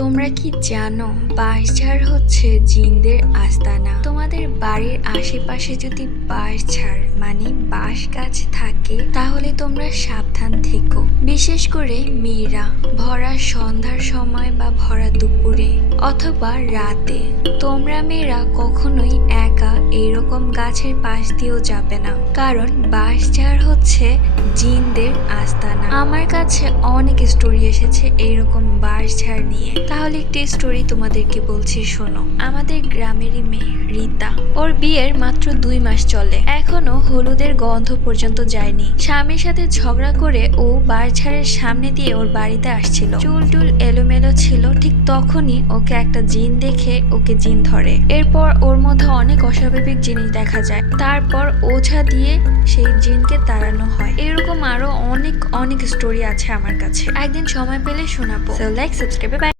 তোমরা কি জানো বাঁশঝাড় হচ্ছে জিনদের আস্তানা? তোমাদের বাড়ির আশেপাশে যদি বাঁশঝাড় মানে বাঁশ গাছ থাকে তাহলে তোমরা সাবধান থেকো। বিশেষ করে মেয়েরা ভরা সন্ধ্যার সময় বা ভরা দুপুরে অথবা রাতে তোমরা মেয়েরা কখনোই একা এইরকম গাছের পাশ দিয়েও যাবে না, কারণ বাঁশঝাড় হচ্ছে জিনদের আস্তানা। আমার কাছে অনেক স্টোরি এসেছে এইরকম বাঁশঝাড় নিয়ে। তাহলে একটি স্টোরি তোমাদেরকে বলছি, শোনো। আমাদের গ্রামেরই মেয়ে রীতা, ওর বিয়ের মাত্র 2 মাস চলে, এখনো হলুদের গন্ধ পর্যন্ত যায়নি। স্বামীর সাথে ঝগড়া করে ও বাঁশঝাড়ের সামনে দিয়ে ওর বাড়িতে আসছিল। চুল টুল এলোমেলো ছিল, ঠিক তখনই ওকে একটা জিন দেখে ওকে জিন ধরে। এরপর ওর মধ্যে অনেক অস্বাভাবিক জিনিস দেখা যায়, তারপর ওঝা দিয়ে সেই জিনকে তাড়ানো হয়। এরকম আরো অনেক স্টোরি আছে আমার কাছে, একদিন সময় পেলে শোনাবো। So like, subscribe, by.